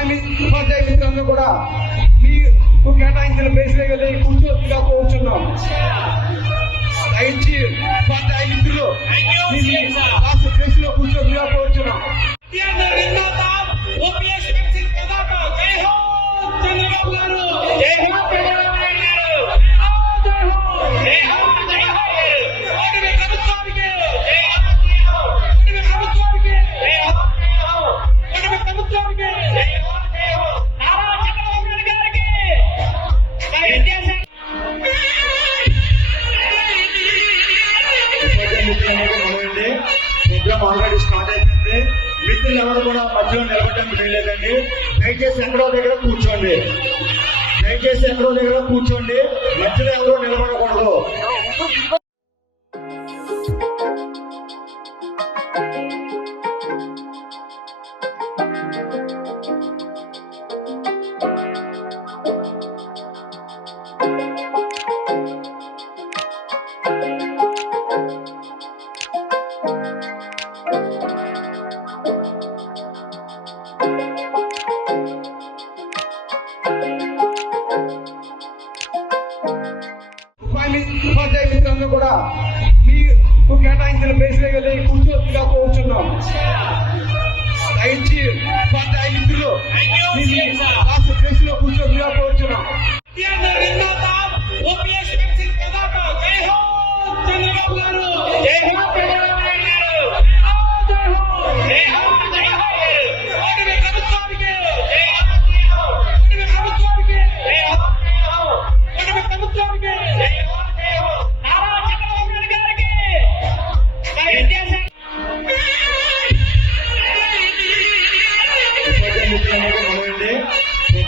ఉపాధ్యాయ మిత్రులందరూ కూడా మీకు కేటాయించిన ప్లేస్లే వెళ్ళి కూర్చోగా కోరుచున్నాం. దయచి ఉపాధ్యాయ మిత్రులు ప్లేస్ లో కూర్చోగా కోరుచున్నాం. ప్రోగ్రామ్ ఆల్రెడీ స్టార్ట్ అయిపోయింది. మిత్రులు ఎవరు కూడా మధ్యలో నిలబడడానికి వీల్లేదండి. దయచేసి ఎక్కడో దగ్గర కూర్చోండి. మధ్యలో ఎవరో నిలబడకూడదు. ఉపాధ్యాయ మిత్రులందరూ కూడా మీకు కేటాయించిన ప్లేస్లే వెళ్ళి కూర్చోగా కోరుచున్నాం. దయచి ఉపాధ్యాయ మిత్రులు ప్లేస్ లో కూర్చోగా కోరుచున్నాం.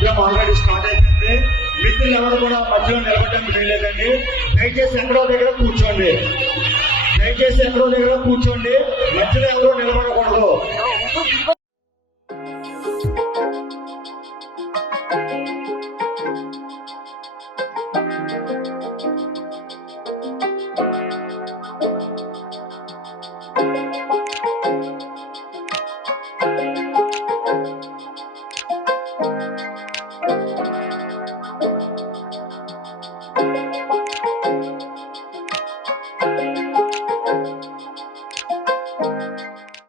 ప్రోగ్రామ్ ఆల్రెడీ స్టార్ట్ అయిపోయింది. మిత్రులు ఎవరు కూడా మధ్యలో నిలబడడానికి వీల్లేదండి. దయచేసి ఎక్కడో దగ్గర కూర్చోండి. మధ్యలో ఎవరో నిలబడకూడదు.